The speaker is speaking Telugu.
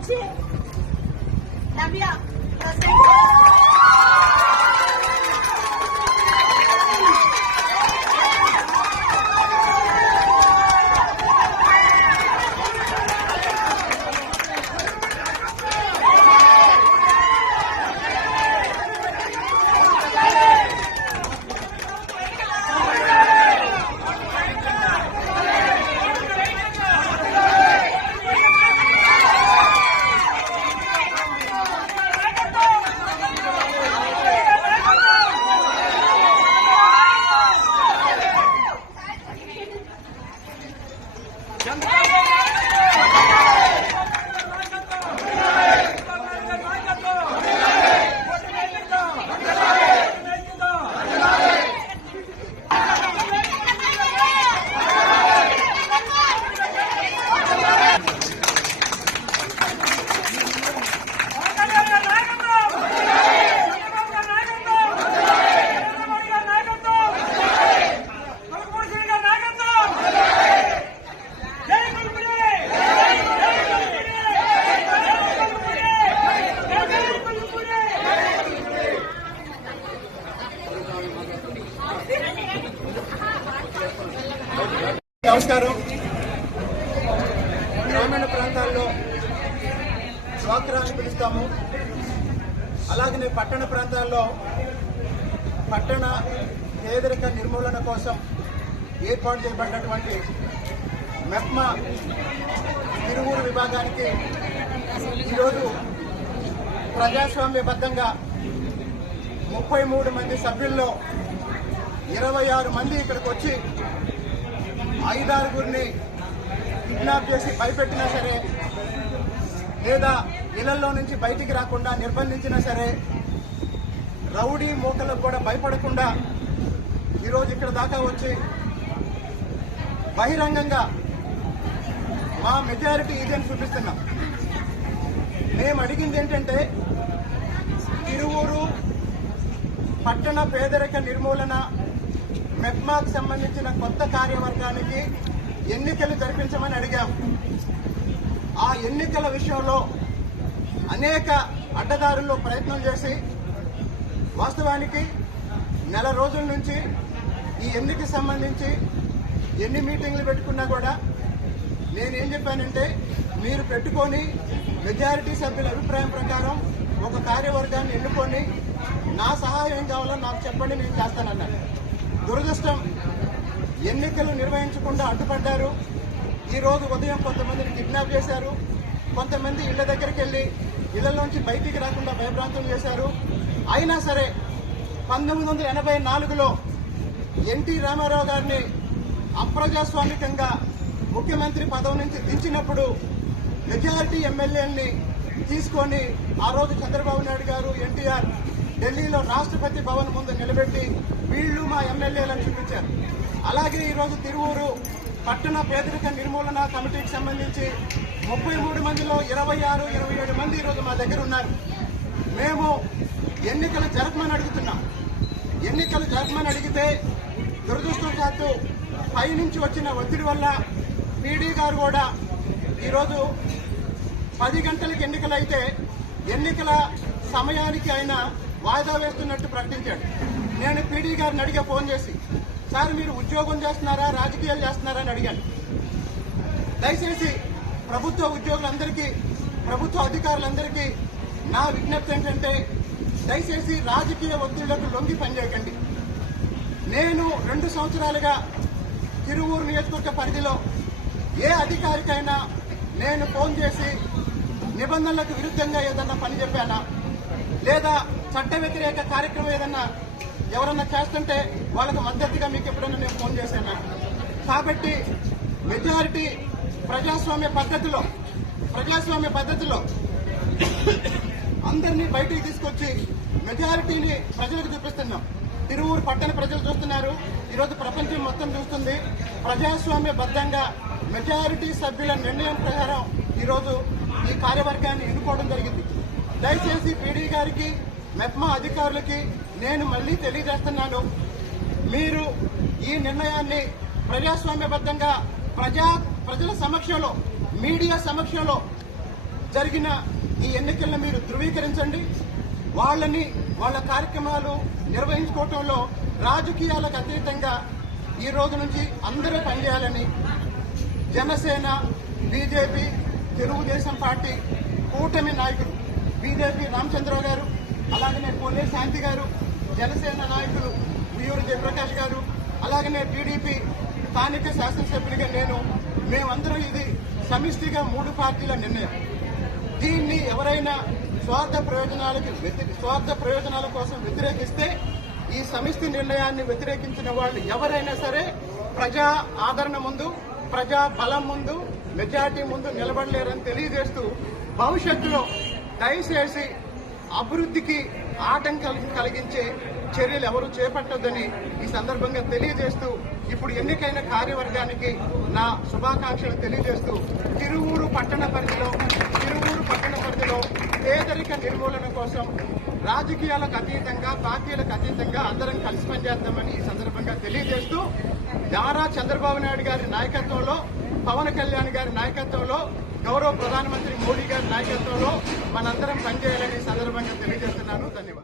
నుంచి నవ్య నమస్కారం. గ్రామీణ ప్రాంతాల్లో డ్వాక్రా అని పిలుస్తాము. అలాగనే పట్టణ ప్రాంతాల్లో పట్టణ పేదరిక నిర్మూలన కోసం ఏర్పాటు చేయబడినటువంటి మెప్మా తిరువూరు విభాగానికి ఈరోజు ప్రజాస్వామ్యబద్ధంగా 33 మంది సభ్యుల్లో 26 మంది ఇక్కడికి వచ్చి 5-6 కిడ్నాప్ చేసి భయపెట్టినా సరే, లేదా ఇళ్లలో నుంచి బయటికి రాకుండా నిర్బంధించినా సరే, రౌడీ మూకలకు కూడా భయపడకుండా ఈరోజు ఇక్కడ దాకా వచ్చి బహిరంగంగా మా మెజారిటీ ఇదని చూపిస్తున్నాం. మేము అడిగింది ఏంటంటే, తిరువూరు పట్టణ పేదరిక నిర్మూలన మెప్మాకు సంబంధించిన కొత్త కార్యవర్గానికి ఎన్నికలు జరిపించమని అడిగాం. ఆ ఎన్నికల విషయంలో అనేక అడ్డదారుల్లో ప్రయత్నం చేసి వాస్తవానికి నెల రోజుల నుంచి ఈ ఎన్నికకి సంబంధించి ఎన్ని మీటింగ్లు పెట్టుకున్నా కూడా నేనేం చెప్పానంటే, మీరు పెట్టుకొని మెజారిటీ సభ్యుల అభిప్రాయం ప్రకారం ఒక కార్యవర్గాన్ని ఎన్నుకొని నా సహాయం ఏం కావాలో నాకు చెప్పండి, నేను చేస్తానన్నాను. దురదృష్టం, ఎన్నికలు నిర్వహించకుండా అడ్డుపడ్డారు. ఈ రోజు ఉదయం కొంతమందిని కిడ్నాప్ చేశారు. కొంతమంది ఇళ్ల దగ్గరికి వెళ్లి ఇళ్లలోంచి బయటికి రాకుండా భయభ్రాంతులు చేశారు. అయినా సరే 1984లో ఎన్టీ రామారావు గారిని అప్రజాస్వామికంగా ముఖ్యమంత్రి పదవి నుంచి దించినప్పుడు మెజారిటీ ఎమ్మెల్యేలని తీసుకొని ఆ రోజు చంద్రబాబు నాయుడు గారు, ఎన్టీఆర్ ఢిల్లీలో రాష్ట్రపతి భవన్ ముందు నిలబెట్టి వీళ్లు మా ఎమ్మెల్యేలను చూపించారు. అలాగే ఈరోజు తిరువూరు పట్టణ పేదరిక నిర్మూలన కమిటీకి సంబంధించి 33 మందిలో 26-27 మంది ఈరోజు మా దగ్గర ఉన్నారు. మేము ఎన్నికలు జరపమని అడుగుతున్నాం. ఎన్నికలు జరపమని అడిగితే దురదృష్టవశాత్తు పై నుంచి వచ్చిన ఒత్తిడి వల్ల పీడీ గారు కూడా ఈరోజు 10 గంటలకు ఎన్నికలైతే ఎన్నికల సమయానికి ఆయన వాయిదా వేస్తున్నట్టు ప్రకటించాడు. నేను పీడీ గారిని అడిగా ఫోన్ చేసి, సార్ మీరు ఉద్యోగం చేస్తున్నారా, రాజకీయాలు చేస్తున్నారా అని అడిగాను. దయచేసి ప్రభుత్వ ఉద్యోగులందరికీ, ప్రభుత్వ అధికారులందరికీ నా విజ్ఞప్తి ఏంటంటే, దయచేసి రాజకీయ ఒత్తిళ్లకు లొంగి పనిచేయకండి. నేను 2 సంవత్సరాలుగా తిరువూరు నియోజకవర్గ పరిధిలో ఏ అధికారికైనా నేను ఫోన్ చేసి నిబంధనలకు విరుద్ధంగా ఏదన్నా పని చెప్పానా, లేదా చట్ట వ్యతిరేక కార్యక్రమం ఏదన్నా ఎవరన్నా చేస్తుంటే వాళ్ళకు మద్దతుగా మీకు ఎప్పుడైనా నేను ఫోన్ చేశాను. కాబట్టి మెజారిటీ ప్రజాస్వామ్య పద్ధతిలో అందరినీ బయటికి తీసుకొచ్చి మెజారిటీని ప్రజలకు చూపిస్తున్నాం. తిరువూరు పట్టణ ప్రజలు చూస్తున్నారు, ఈరోజు ప్రపంచం మొత్తం చూస్తుంది. ప్రజాస్వామ్యబద్ధంగా మెజారిటీ సభ్యుల నిర్ణయం ప్రకారం ఈరోజు ఈ కార్యవర్గాన్ని ఎన్నుకోవడం జరిగింది. దయచేసి పీడీ గారికి, మెప్మా అధికారులకి నేను మళ్లీ తెలియజేస్తున్నాను, మీరు ఈ నిర్ణయాన్ని ప్రజాస్వామ్యబద్ధంగా ప్రజల సమక్షంలో, మీడియా సమక్షంలో జరిగిన ఈ ఎన్నికలను మీరు ధృవీకరించండి. వాళ్ళ కార్యక్రమాలు నిర్వహించుకోవటంలో రాజకీయాలకు అతీతంగా ఈ రోజు నుంచి అందరూ పనిచేయాలని జనసేన, బీజేపీ, తెలుగుదేశం పార్టీ కూటమి నాయకులు బీజేపీ రామచంద్రరావు గారు, అలాగనే పొన్నే శాంతి గారు, జనసేన నాయకులు ఉయ్యూరు జయప్రకాష్ గారు, అలాగనే టీడీపీ స్థానిక శాసనసభ్యుడిగా మేమందరం ఇది సమిష్టిగా 3 పార్టీల నిర్ణయం. దీన్ని ఎవరైనా స్వార్థ ప్రయోజనాల కోసం వ్యతిరేకిస్తే ఈ సమిష్టి నిర్ణయాన్ని వ్యతిరేకించిన వాళ్ళు ఎవరైనా సరే ప్రజా ఆదరణ ముందు, ప్రజా బలం ముందు, మెజార్టీ ముందు నిలబడలేరని తెలియజేస్తూ భవిష్యత్తులో దయచేసి అభివృద్ధికి ఆటంకాలు కలిగించే చర్యలు ఎవరు చేపట్టొద్దని ఈ సందర్భంగా తెలియజేస్తూ ఇప్పుడు ఎన్నికైన కార్యవర్గానికి నా శుభాకాంక్షలు తెలియజేస్తూ తిరువూరు పట్టణ పరిధిలో పేదరిక నిర్మూలన కోసం రాజకీయాలకు అతీతంగా, పార్టీలకు అతీతంగా అందరం కలిసి పనిచేద్దామని ఈ సందర్భంగా తెలియజేస్తూ నారా చంద్రబాబు నాయుడు గారి నాయకత్వంలో, పవన్ కళ్యాణ్ గారి నాయకత్వంలో, గౌరవ ప్రధానమంత్రి మోడీ గారి నాయకత్వంలో మనందరం పనిచేయాలని ఈ సందర్భంగా తెలియజేస్తున్నాను. ధన్యవాదాలు.